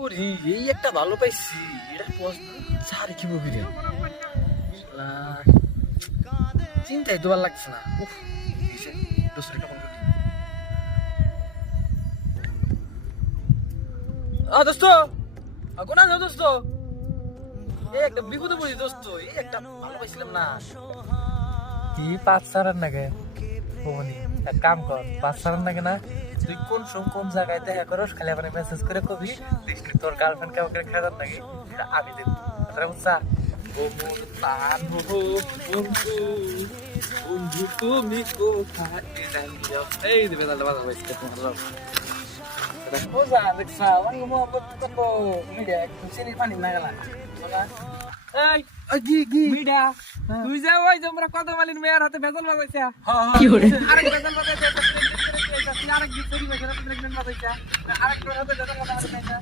ওরে এই একটা ভালো পাইছি, এটা পছন্দ ছাড় কি বলবি রে, চিন্তাই তো ভালো লাগছে না। উফ, দোস্তটা ফোন করি। দোস্ত, কোন আছো দোস্ত? এই একটা বিপদে পড়ি দোস্ত, এই একটা ভালো পাইছিলাম না। কি পাঁচ সারার নাকি এক কাম কর, পাঁচ সারার নাকি না, তুই কোন কোন জায়গায় দেখা করস খালি আমার মেসেজ করে কবি তোর গার্লফ্রেন্ড কাউকে খেদার নাকি, এটা আমি দেব বুঝছা। ও মোর প্রাণ হো বন্ধু, বন্ধু তুমি কোথায় যাও। এই দিবে তাহলে বাধা পাইছে তোমার বুঝা দেখছা অনেক মহব্বত করবো মিডিয়া একটু চিনি পানি না গেলা এই কি কি মিডিয়া তুই যে ওই যে আমরা কত মালিন মেয়ের হাতে বেতন বাজাইছা কি করে আরেক বেতন বাজাইছা আরেক দিন তৈরি হয়েছে প্রেগনেন্ট বাজাইছা আরেক হাতে বেতন বাজাইছা